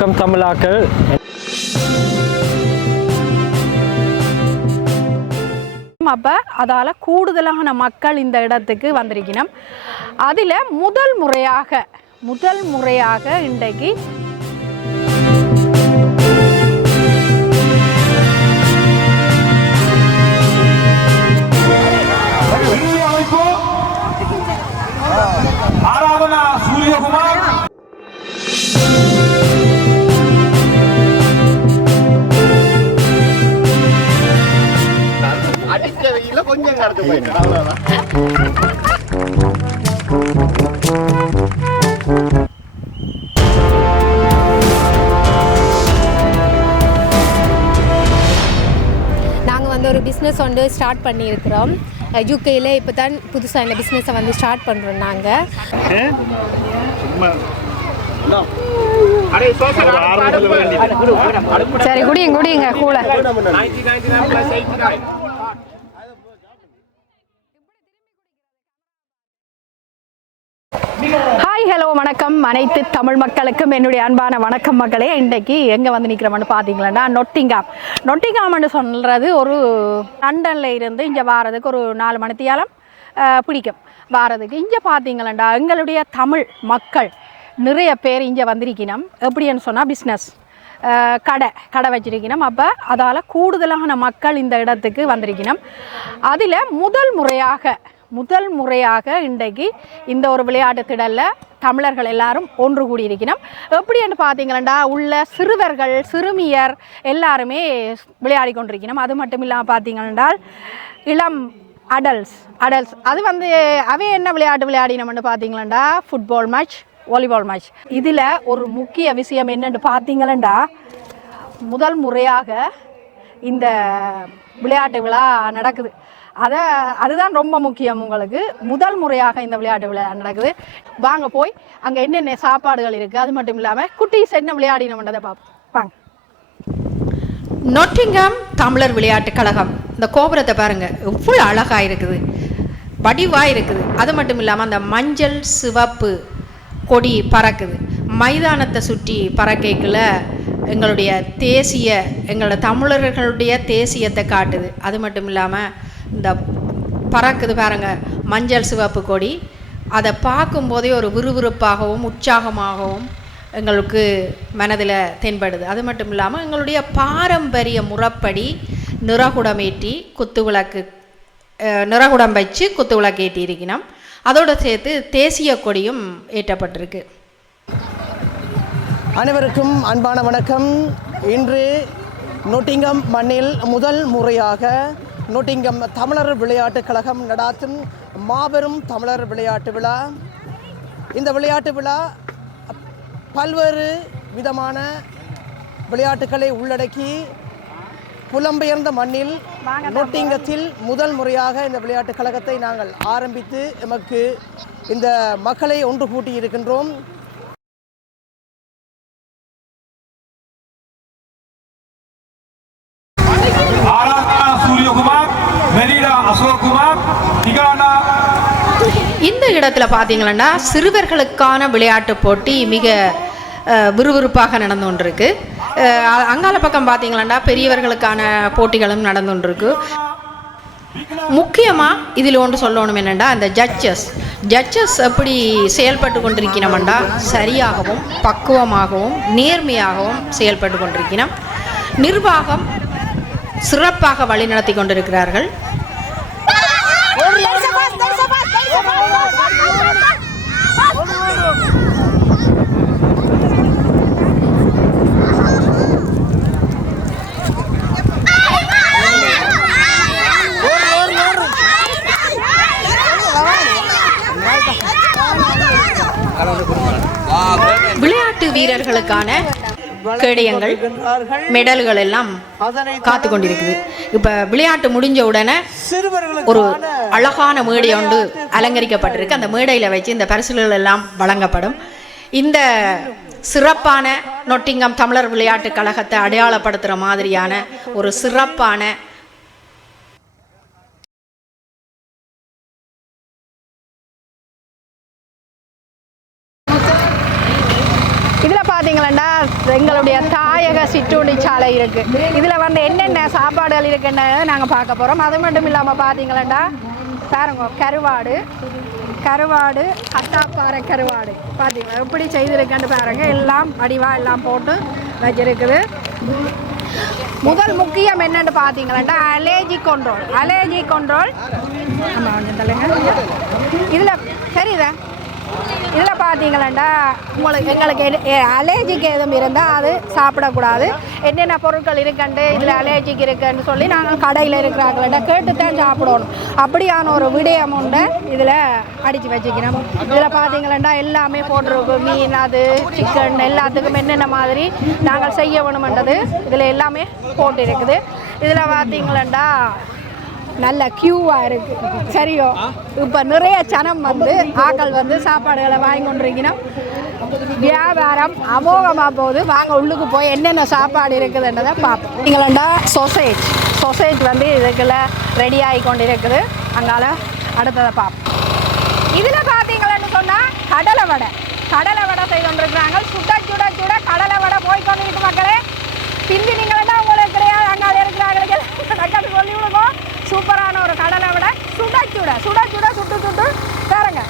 வணக்கம் தமிழாக்கள். அப்போ அதால் கூடுதலான மக்கள் இந்த இடத்துக்கு வந்திருக்கணும். அதில் முதல் முறையாக இன்றைக்கு ஆராதனா சூரியகுமார் அடிச்ச வெயில கொஞ்சம் கடந்து போயிட்டு அவ்வளவுதான். நாங்கள் வந்து ஒரு பிஸ்னஸ் வந்து ஸ்டார்ட் பண்ணியிருக்கிறோம். யூகேயில் இப்போ தான் புதுசாக இந்த பிஸ்னஸை வந்து ஸ்டார்ட் பண்ணுறோம் நாங்கள். சரி குடிங்க கூட. ஹாய் ஹலோ வணக்கம் அனைத்து தமிழ் மக்களுக்கும் என்னுடைய அன்பான வணக்கம் மக்களே. இன்றைக்கு எங்கே வந்து நிற்கிறோம்னு பார்த்தீங்களா, நொட்டிங்காம்னு சொல்கிறது ஒரு லண்டனில் இருந்து இங்கே வாரதுக்கு ஒரு 4 மணித்தியாலம் பிடிக்கும் வாரதுக்கு. இங்கே பார்த்தீங்களா எங்களுடைய தமிழ் மக்கள் நிறைய பேர் இங்கே வந்திருக்கணும். எப்படின்னு சொன்னால் பிஸ்னஸ் கடை வச்சிருக்கணும். அப்போ அதால் கூடுதலான மக்கள் இந்த இடத்துக்கு வந்திருக்கணும். அதில் முதல் முறையாக இன்றைக்கு இந்த ஒரு விளையாட்டு திடலில் தமிழர்கள் எல்லாரும் ஒன்று கூடியிருக்கணும். எப்படின்னு பார்த்தீங்களா உள்ள சிறுவர்கள் சிறுமியர் எல்லாருமே விளையாடி கொண்டிருக்கணும். அது மட்டும் இல்லாமல் பார்த்தீங்கன்னால் இளம் அடல்ட்ஸ் அது வந்து அவை என்ன விளையாடினோம்னு பார்த்தீங்களா ஃபுட்பால் மேட்ச், வாலிபால் மேட்ச். இதில் ஒரு முக்கிய விஷயம் என்னென்னு பார்த்தீங்களா, முதல் முறையாக இந்த விளையாட்டு விழா நடக்குது. அதுதான் ரொம்ப முக்கியம். உங்களுக்கு முதல் முறையாக இந்த விளையாட்டு விழா நடக்குது. வாங்க போய் அங்கே என்னென்ன சாப்பாடுகள் இருக்குது, அது மட்டும் இல்லாமல் குட்டீஸ் என்ன விளையாடினோம்ன்றதை பார்ப்போம். வாங்க. நொட்டிங்காம் தமிழர் விளையாட்டு கழகம் இந்த கோபுரத்தை பாருங்கள், எவ்வளோ அழகாக இருக்குது, வடிவாக இருக்குது. அது மட்டும் இல்லாமல் அந்த மஞ்சள் சிவப்பு கொடி பறக்குது. மைதானத்தை சுற்றி பறக்கைக்குள்ள எங்களோட தமிழர்களுடைய தேசியத்தை காட்டுது. அது மட்டும் இல்லாமல் இந்த பறக்குது பாருங்கள் மஞ்சள் சிவப்பு கொடி. அதை பார்க்கும்போதே ஒரு விறுவிறுப்பாகவும் உற்சாகமாகவும் எங்களுக்கு மனதில் தென்படுது. அது மட்டும் இல்லாமல் எங்களுடைய பாரம்பரிய முறைப்படி நிறகுடம் வச்சு குத்து விளக்கு ஏற்றி இருக்கணும். அதோடு சேர்த்து தேசிய கொடியும் ஏற்றப்பட்டிருக்கு. அனைவருக்கும் அன்பான வணக்கம். இன்று நொட்டிங்கம் மண்ணில் முதல் முறையாக நொட்டிங்கம் தமிழர் விளையாட்டுக் கழகம் நடாத்தும் மாபெரும் தமிழர் விளையாட்டு விழா. இந்த விளையாட்டு விழா பல்வேறு விதமான விளையாட்டுக்களை உள்ளடக்கி புலம்பெயர்ந்த மண்ணில் நொட்டிங்கத்தில் முதல் முறையாக இந்த விளையாட்டுக் கழகத்தை நாங்கள் ஆரம்பித்து எமக்கு இந்த மக்களை ஒன்று கூட்டி இருக்கின்றோம். இந்த இடத்துல பார்த்தீங்கன்னா சிறுவர்களுக்கான விளையாட்டு போட்டி மிக விறுவிறுப்பாக நடந்து கொண்டிருக்கு. அங்கால பக்கம் பார்த்தீங்கன்னா பெரியவர்களுக்கான போட்டிகளும் நடந்து கொண்டிருக்கு. முக்கியமாக இதில் ஒன்று சொல்லணும் என்னென்னா, அந்த ஜட்ஜஸ் எப்படி செயல்பட்டு கொண்டிருக்கணும்னா சரியாகவும் பக்குவமாகவும் நேர்மையாகவும் செயல்பட்டு கொண்டிருக்கணும். நிர்வாகம் சிறப்பாக வழிநடத்தி கொண்டிருக்கிறார்கள். விளையாட்டு வீரர்களுக்கான கேடயங்கள் மெடல்கள் எல்லாம் காத்து கொண்டிருக்குது. இப்போ விளையாட்டு முடிஞ்ச உடனே ஒரு அழகான மேடை ஒன்று அலங்கரிக்கப்பட்டிருக்கு. அந்த மேடையில் வச்சு இந்த பரிசுகள் எல்லாம் வழங்கப்படும். இந்த சிறப்பான நொட்டிங்கம் தமிழர் விளையாட்டு கழகத்தை அடையாளப்படுத்துகிற மாதிரியான ஒரு சிறப்பான பார்த்தீங்களா எங்களுடைய தாயக சிற்றுண்டி சாலை இருக்குது. இதில் வந்து என்னென்ன சாப்பாடுகள் இருக்குன்னு நாங்கள் பார்க்க போகிறோம். அது மட்டும் இல்லாமல் பார்த்தீங்களா பாருங்க கருவாடு அத்தாப்பாறை கருவாடு பார்த்தீங்களா எப்படி செய்திருக்கேன்னு பாருங்க. எல்லாம் வடிவா எல்லாம் போட்டு வச்சிருக்குது. முதல் முக்கியம் என்னன்னு பார்த்தீங்களா அலர்ஜி கண்ட்ரோல் ஆமாம் கொஞ்சம் தலைங்க. இதில் தெரியுதா இதில் பார்த்தீங்களா எங்களுக்கு அலர்ஜிக்கு எதுவும் இருந்தால் அது சாப்பிடக்கூடாது. என்னென்ன பொருட்கள் இருக்குண்டு இதில் அலர்ஜிக்கு இருக்குன்னு சொல்லி நாங்கள் கடையில் இருக்கிறாங்களா கேட்டு தான் சாப்பிடணும். அப்படியான ஒரு விடயம் உண்டு இதில் அடித்து வச்சுக்கணும். இதில் பார்த்தீங்களா எல்லாமே போட்டிருக்கு. மீன் அது சிக்கன் எல்லாத்துக்கும் என்னென்ன மாதிரி நாங்கள் செய்ய வேணுமென்றது இதில் எல்லாமே போட்டு இருக்குது. இதில் பார்த்தீங்களா நல்ல க்யூவாக இருக்குது. சரியோ இப்போ நிறைய ஜனம் வந்து ஆக்கள் வந்து சாப்பாடுகளை வாங்கி கொண்டிருக்கணும். வியாபாரம் அமோகமாக போகுது. வாங்க உள்ளுக்கு போய் என்னென்ன சாப்பாடு இருக்குதுன்றதை பார்ப்போம். நீங்களா சொசைட்டி வந்து இதுக்குள்ள ரெடி ஆகி கொண்டு இருக்குது. அதனால் அடுத்ததை பார்ப்போம். இதில் பார்த்தீங்களன்னு சொன்னால் கடலை வடை செய்து கொண்டிருக்கிறாங்க. சுட கடலை வடை போய் கொண்டிருக்கு மக்களே. பிந்தி நீங்களா உங்களுக்கு கிடையாது. அங்கால இருக்கிறாங்களுக்கு டக்காட்டு சொல்லி விடுவோம். சூப்பரான ஒரு கடலை வடை சுட்டு பாருங்க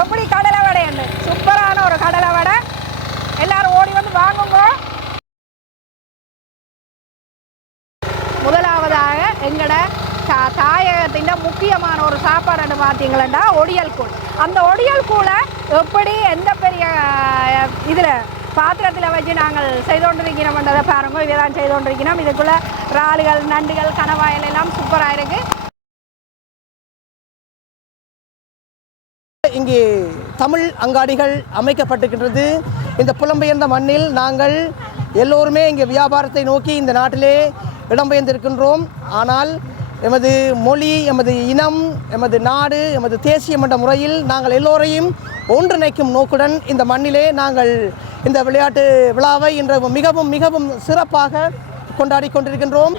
எப்படி கடலை வடை என்ன சூப்பரான ஒரு கடலை வடை. எல்லாரும் ஓடி வந்து வாங்குங்க. முதலாவதாக எங்கட தாயகத்தின் முக்கியமான ஒரு சாப்பாடுன்னு பார்த்தீங்களா ஒடியல் கூழ். அந்த ஒடியல் கூழை எப்படி எந்த பெரிய இதில் பாத்திரத்தில் வச்சு நாங்கள் செய்து கொண்டிருக்கிறோம்ன்றதை பாருங்க. இதெல்லாம் செய்து கொண்டிருக்கிறோம். இதுக்குள்ளே இறால்கள் நண்டுகள் கணவாயல் எல்லாம் சூப்பராக இருக்குது. இங்கே தமிழ் அங்காடிகள் அமைக்கப்பட்டிருக்கின்றது. இந்த புலம்பெயர்ந்த மண்ணில் நாங்கள் எல்லோருமே இங்கே வியாபாரத்தை நோக்கி இந்த நாட்டிலே இடம்பெயர்ந்திருக்கின்றோம். ஆனால் எமது மொழி, எமது இனம், எமது நாடு, எமது தேசியம் என்ற முறையில் நாங்கள் எல்லோரையும் ஒன்றிணைக்கும் நோக்குடன் இந்த மண்ணிலே நாங்கள் இந்த விளையாட்டு விழாவை இன்று மிகவும் மிகவும் சிறப்பாக கொண்டாடி கொண்டிருக்கின்றோம்.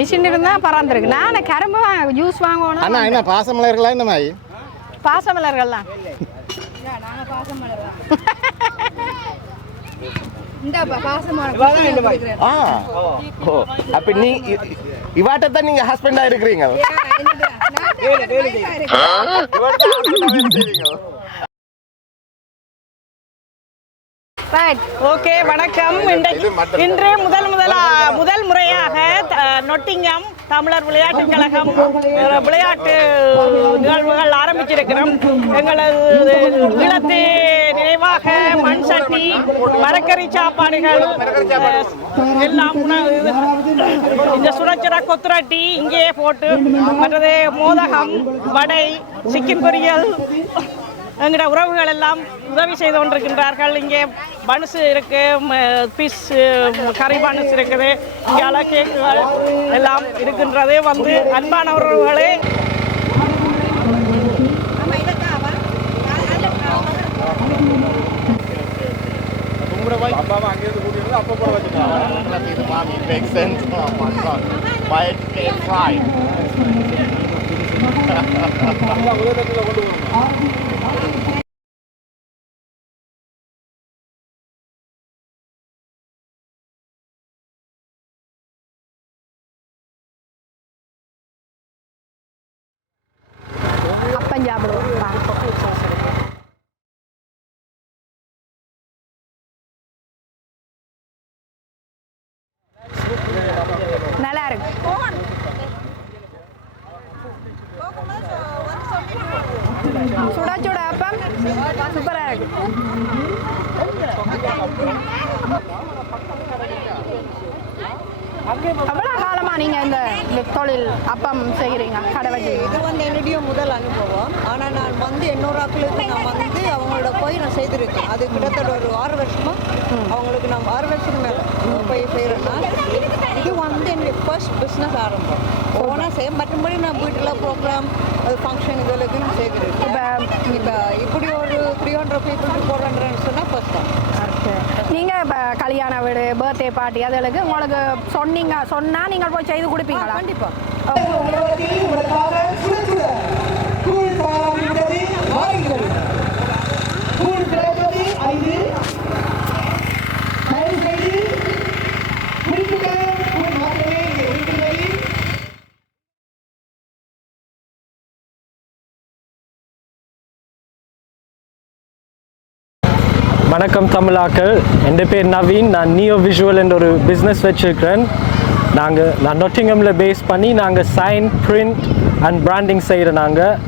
மிஷின் இருந்தா பறந்துருக்கு. நான் கரும்பு ஜூஸ் வாங்கணும். அண்ணா என்ன பாசமலர்களா இந்த மாதிரி பாசமலர்கள்லாம் அப்ப நீ இவாட்டத்தான் நீங்க ஹஸ்பண்டா இருக்கிறீங்க. ஓகே வணக்கம். இன்று முதல் முறையாக நொட்டிங்கம் தமிழர் விளையாட்டுக் கழகம் விளையாட்டு நிகழ்வுகள் ஆரம்பிச்சிருக்கிறோம். எங்களது ஈழத்து நினைவாக மண் சட்டி, மரக்கறி சாப்பாடுகள் எல்லாம் இந்த சுடச்சுட கொத்துரட்டி இங்கேயே போட்டு, மற்றது மோதகம், வடை, சிக்கன் பொரியல் எங்களோட உறவுகள் எல்லாம் உதவி செய்து கொண்டிருக்கின்றார்கள். இங்கே பன்ஸ் இருக்குது, பீஸ் கறி பன்ஸ் இருக்குது, இங்கே கேக்குகள் எல்லாம் இருக்கின்றது. வந்து அன்பான உறவுகளே, அப்பம் சாப்பிடுவோம். நல்லா இருக்கு. சுட சுட அப்பம் சூப்பராக இருக்கு. எவ்வளோ காலமாக நீங்கள் இந்த தொழில் அப்பம் செய்கிறீங்க, கடை வச்சு? இது வந்து என்னுடைய முதல் அனுபவம். ஆனால் நான் வந்து 800 ஆக்களுக்கு நான் வந்து அவங்களோட போய் நான் செய்திருக்கேன். அது கிட்டத்தட்ட ஒரு 6 வருஷமாக அவங்களுக்கு நான் 6 வருஷத்துக்கு மேலே போய் செய்கிறேன்னா, இது வந்து என்னுடைய ஃபர்ஸ்ட் பிஸ்னஸ் ஆரம்பம். ஓனாக செய்ய மற்றபடி நான் வீட்டில் ப்ரோக்ராம், அது ஃபங்க்ஷன் இதுகளுக்கு நான் செய்திருக்கேன். இப்போ இப்படி ஒரு 300 பீப்புளுக்கு 400 சொன்னால் ஃபர்ஸ்ட் தான். நீங்கள் இப்போ கல்யாண வீடு பர்த்டே பார்ட்டி அதுகளுக்கு உங்களுக்கு சொன்னால் நீங்கள் போய் செய்து கொடுப்பீங்களா? கண்டிப்பாக. வணக்கம் தமிழாக்கள், என் பேர் நவீன். நான் நியோ விஷுவல் என்ற ஒரு பிஸ்னஸ் வச்சுருக்கிறேன். நான் நொட்டிங்கமில் பேஸ் பண்ணி நாங்கள் சைன், பிரிண்ட் அண்ட் பிராண்டிங் செய்கிற நாங்கள்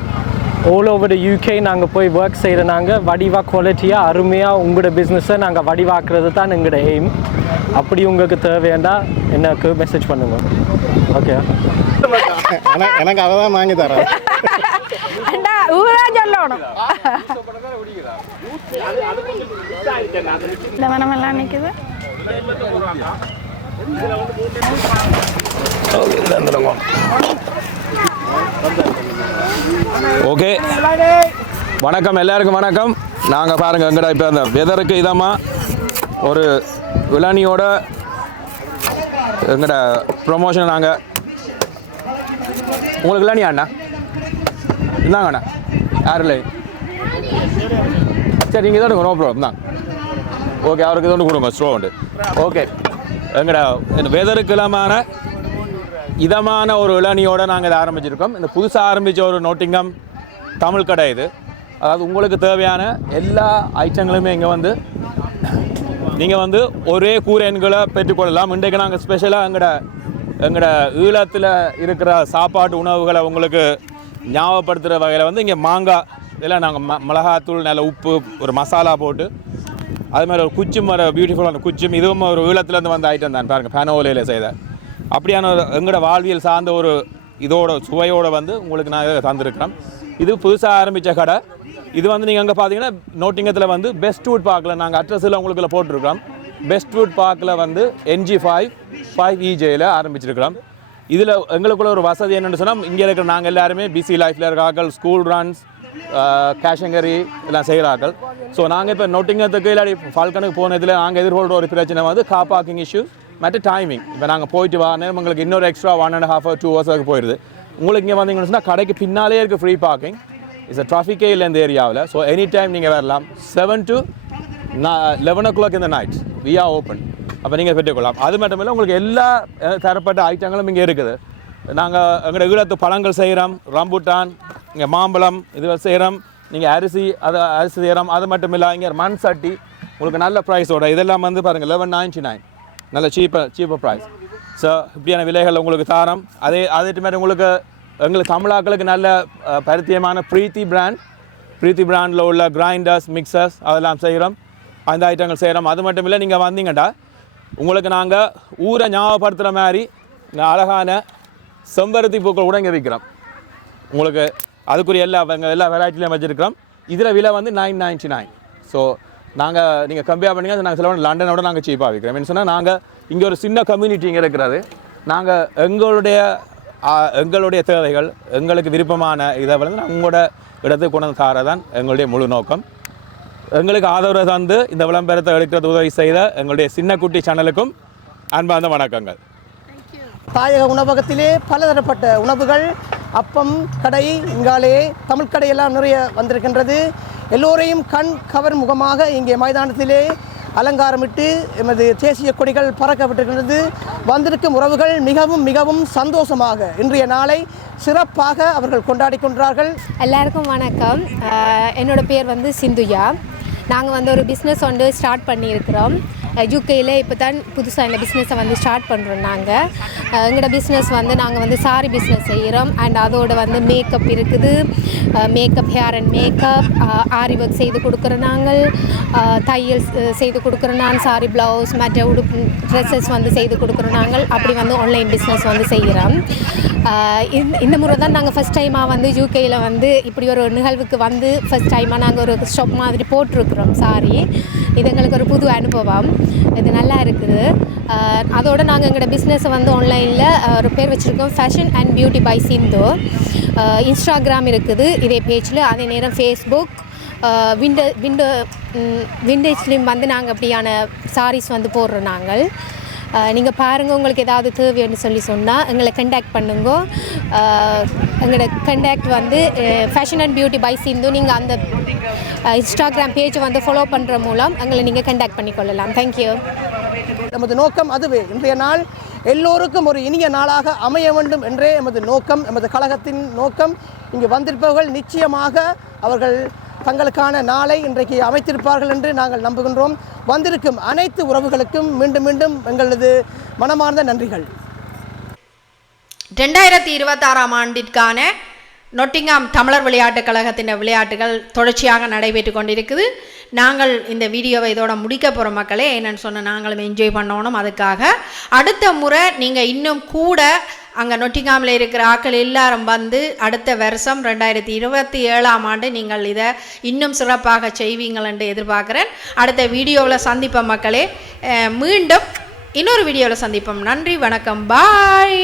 ஆல் ஓவர் த யூகே நாங்கள் போய் ஒர்க் செய்கிற நாங்கள் வடிவாக குவாலிட்டியாக அருமையாக உங்களோட பிஸ்னஸை நாங்கள் வடிவாக்குறது தான் எங்களோட எய்ம். அப்படி உங்களுக்கு தேவையாண்டா எனக்கு மெசேஜ் பண்ணுங்க. ஓகே, எனக்கு அதை தான் வாங்கி தரேன். சொல்லணும் இந்த மனமெல்லாம் நிற்குது. ஓகே, வணக்கம் எல்லாருக்கும் வணக்கம். நாங்கள் பாருங்கள் எங்கடா இப்போ அந்த வெதருக்கு இதமாக ஒரு விளானியோட எங்கட ப்ரொமோஷன் நாங்கள் உங்களுக்கு விளானி அண்ணா இந்தாங்கண்ணா யார் இல்லை சரி நீங்கள் தான் நோ ப்ராப்ளம் தான். ஓகே, அவருக்கு இது ஒன்று கொடுங்க ஸ்ட்ரோ உண்டு. ஓகே, எங்கட இந்த வெதருக்கிழமான இதமான ஒரு இளநியோடு நாங்கள் இதை ஆரம்பிச்சிருக்கோம். இந்த புதுசாக ஆரம்பித்த ஒரு நொட்டிங்கம் தமிழ் கடை இது. அதாவது உங்களுக்கு தேவையான எல்லா ஐட்டங்களுமே இங்கே வந்து நீங்கள் வந்து ஒரே கூரை எண்களை பெற்றுக்கொள்ளலாம். இன்றைக்கு நாங்கள் ஸ்பெஷலாக எங்களோட ஈழத்தில் இருக்கிற சாப்பாட்டு உணவுகளை உங்களுக்கு ஞாபகப்படுத்துகிற வகையில் வந்து இங்கே மாங்காய் இதெல்லாம் நாங்கள் மிளகாத்தூள், நல்ல உப்பு, ஒரு மசாலா போட்டு அதுமாதிரி ஒரு குச்சும், ஒரு பியூட்டிஃபுல்லான குச்சும், இதுவும் ஒரு ஈழத்துலேருந்து வந்த ஐட்டம் தான். பாருங்கள், பேனோலையில் செய்த அப்படியான எங்களோட வாழ்வியல் சார்ந்த ஒரு இதோட சுவையோடு வந்து உங்களுக்கு நான் இதை தந்துருக்கிறேன். இது புதுசாக ஆரம்பித்த கடை. இது வந்து நீங்கள் அங்கே பார்த்தீங்கன்னா நோட்டிங்கத்தில் வந்து பெஸ்ட் ஃபுட் பார்க்கில் நாங்கள் அட்ரஸில் உங்களுக்குள்ள போட்டிருக்கிறோம். பெஸ்ட் ஃபுட் பார்க்கில் வந்து NG5 EJயில் ஆரம்பிச்சிருக்கிறோம். இதில் எங்களுக்குள்ள ஒரு வசதி என்னென்னு சொன்னால், இங்கே இருக்கிற நாங்கள் எல்லாருமே பிஸி லைஃப்பில் இருக்கிறார்கள், ஸ்கூல் ரன்ஸ், கேஷங்கரி எல்லாம் செய்கிறார்கள். ஸோ நாங்கள் இப்போ நொட்டிங்கத்துக்கு இல்லாடி ஃபால்கனுக்கு போனதில் நாங்கள் எதிர்கொள்கிற ஒரு பிரச்சனை வந்து கார் பார்க்கிங் இஷ்யூஸ் மற்ற டைமிங். இப்போ நாங்கள் போயிட்டு வாங்க உங்களுக்கு இன்னொரு எக்ஸ்ட்ரா 1.5 hours 2 hours போயிடுது. உங்களுக்கு இங்கே வந்தீங்கன்னு சொன்னால் கடைக்கு பின்னாலே இருக்குது ஃப்ரீ பார்க்கிங். இட்ஸ் ட்ராஃபிக்கே இல்லை இந்த ஏரியாவில். ஸோ எனி டைம் நீங்கள் வரலாம். 7 to 11 o'clock in the night we are open. அப்போ நீங்கள் பெற்றுக்கொள்ளலாம். அது மட்டும் இல்லை, உங்களுக்கு எல்லா தரப்பட்ட ஐட்டங்களும் இங்கே இருக்குது. நாங்கள் எங்களோட ஈழத்து பழங்கள் செய்கிறோம், ரம்புட்டான், இங்கே மாம்பழம் இது செய்கிறோம். நீங்கள் அரிசி செய்கிறோம். அது மட்டும் இல்லை, இங்கே மண் சட்டி உங்களுக்கு நல்ல ப்ரைஸோட இதெல்லாம் வந்து பாருங்கள் 11.99 நல்ல சீப்பர் ப்ரைஸ். ஸோ இப்படியான விலைகள் உங்களுக்கு தாரம். அதே மாதிரி உங்களுக்கு எங்களுக்கு தமிழாக்களுக்கு நல்ல பரித்தியமான பிரீத்தி பிராண்டில் உள்ள கிரைண்டர்ஸ், மிக்சர்ஸ் அதெல்லாம் செய்கிறோம். அந்த ஐட்டங்கள் செய்கிறோம். அது மட்டும் இல்லை, நீங்கள் வந்தீங்கடா உங்களுக்கு நாங்கள் ஊரை ஞாபகப்படுத்துகிற மாதிரி அழகான செம்பருத்தி பூக்கள் கூட இங்கே விற்கிறோம். உங்களுக்கு அதுக்குரிய எல்லா வெரைட்டிலையும் வச்சுருக்கிறோம். இதில் விலை வந்து 9.99. ஸோ நீங்கள் கம்பேர் பண்ணிங்க, நாங்கள் சில லண்டனோட நாங்கள் சீப்பாக விற்கிறோம். மீன் சொன்னால் நாங்கள் இங்கே ஒரு சின்ன கம்யூனிட்டி இங்கே இருக்கிறது. நாங்கள் எங்களுடைய தேவைகள், எங்களுக்கு விருப்பமான இதை வந்து உங்களோட இடத்துக்கு கொண்டு வந்து தாரதான் எங்களுடைய முழு நோக்கம். எங்களுக்கு ஆதரவு தந்து இந்த விளம்பரத்தை எடுக்கிறது உதவி செய்த எங்களுடைய சின்ன குட்டி சேனலுக்கும் அன்பார்ந்த வணக்கங்கள். தாயக உணவகத்திலே பலதரப்பட்ட உணவுகள், அப்பம் கடை, இங்காலே தமிழ் கடையெல்லாம் நிறைய வந்திருக்கின்றது. எல்லோரையும் கண் கவர் முகமாக இங்கே மைதானத்திலே அலங்காரமிட்டு எமது தேசிய கொடிகள் பறக்கப்பட்டிருக்கின்றது. வந்திருக்கும் உறவுகள் மிகவும் மிகவும் சந்தோஷமாக இன்றைய நாளை சிறப்பாக அவர்கள் கொண்டாடி கொண்டார்கள். எல்லாருக்கும் வணக்கம். என்னோடய பேர் வந்து சிந்துயா. நாங்கள் வந்து ஒரு பிஸ்னஸ் வந்து ஸ்டார்ட் பண்ணியிருக்கிறோம். யூகேயில் இப்போ தான் புதுசாக இந்த பிஸ்னஸை வந்து ஸ்டார்ட் பண்ணுறோம். நாங்கள் எங்களோட பிஸ்னஸ் வந்து நாங்கள் வந்து சாரி பிஸ்னஸ் செய்கிறோம். அண்ட் அதோடு வந்து மேக்கப் இருக்குது. Makeup, hair and makeup, aari work செய்து கொடுக்குறோம். நாங்கள் தையல் செய்து கொடுக்குறோம். நான் சாரி ப்ளவுஸ் மற்ற உடுப்பு ட்ரெஸ்ஸஸ் வந்து செய்து கொடுக்குறோம். நாங்கள் அப்படி வந்து ஆன்லைன் பிஸ்னஸ் வந்து செய்கிறோம். இந்த முறை தான் நாங்கள் ஃபஸ்ட் டைமாக வந்து யூகேயில் வந்து இப்படி ஒரு நிகழ்வுக்கு வந்து ஃபஸ்ட் டைமாக நாங்கள் ஒரு ஷாப் மாதிரி போட்டிருக்கிறோம் சாரி. இது எங்களுக்கு ஒரு புது அனுபவம். இது நல்லா இருக்குது. அதோடு நாங்கள் எங்களோட பிஸ்னஸை வந்து ஆன்லைனில் ஒரு பேர் வச்சுருக்கோம், fashion and beauty by Sindhu. Instagram இருக்குது இதே பேஜில். அதே நேரம் ஃபேஸ்புக், விண்டேஜ்லேயும் வந்து நாங்கள் அப்படியான சாரீஸ் வந்து போடுறோம் நாங்கள். நீங்கள் பாருங்கள், உங்களுக்கு ஏதாவது தேவைன்னு சொன்னால் எங்களை கண்டாக்ட் பண்ணுங்க. எங்களோட கண்டாக்ட் வந்து ஃபேஷன் அண்ட் பியூட்டி பை சிந்து. நீங்கள் அந்த இன்ஸ்டாகிராம் பேஜை வந்து ஃபாலோ பண்ணுற மூலம் எங்களை நீங்கள் கண்டாக்ட் பண்ணிக்கொள்ளலாம். தேங்க்யூ. நமது நோக்கம் அதுவே. இன்றைய நாள் எல்லோருக்கும் ஒரு இனிய நாளாக அமைய வேண்டும் என்றே எமது நோக்கம், எமது கழகத்தின் நோக்கம். இங்கு வந்திருப்பவர்கள் நிச்சயமாக அவர்கள் தங்களுக்கான நாளை இன்றைக்கு அமைத்திருப்பார்கள் என்று நாங்கள் நம்புகின்றோம். வந்திருக்கும் அனைத்து உறவுகளுக்கும் மீண்டும் மீண்டும் எங்களது மனமார்ந்த நன்றிகள். 2026 ஆண்டிற்கான நொட்டிங்காம் தமிழர் விளையாட்டுக் கழகத்தின் விளையாட்டுகள் தொடர்ச்சியாக நடைபெற்று கொண்டிருக்குது. நாங்கள் இந்த வீடியோவை இதோட முடிக்க போகிற மக்களே, என்னென்னு சொன்ன நாங்களும் என்ஜாய் பண்ணணும். அதுக்காக அடுத்த முறை நீங்கள் இன்னும் கூட அங்கே நொட்டிங்காமில் இருக்கிற ஆட்கள் எல்லாரும் வந்து அடுத்த வருஷம் 2027 ஆண்டு நீங்கள் இதை இன்னும் சிறப்பாக செய்வீங்கள் என்று எதிர்பார்க்குறேன். அடுத்த வீடியோவில் சந்திப்போம் மக்களே. மீண்டும் இன்னொரு வீடியோவில் சந்திப்போம். நன்றி, வணக்கம், பாய்.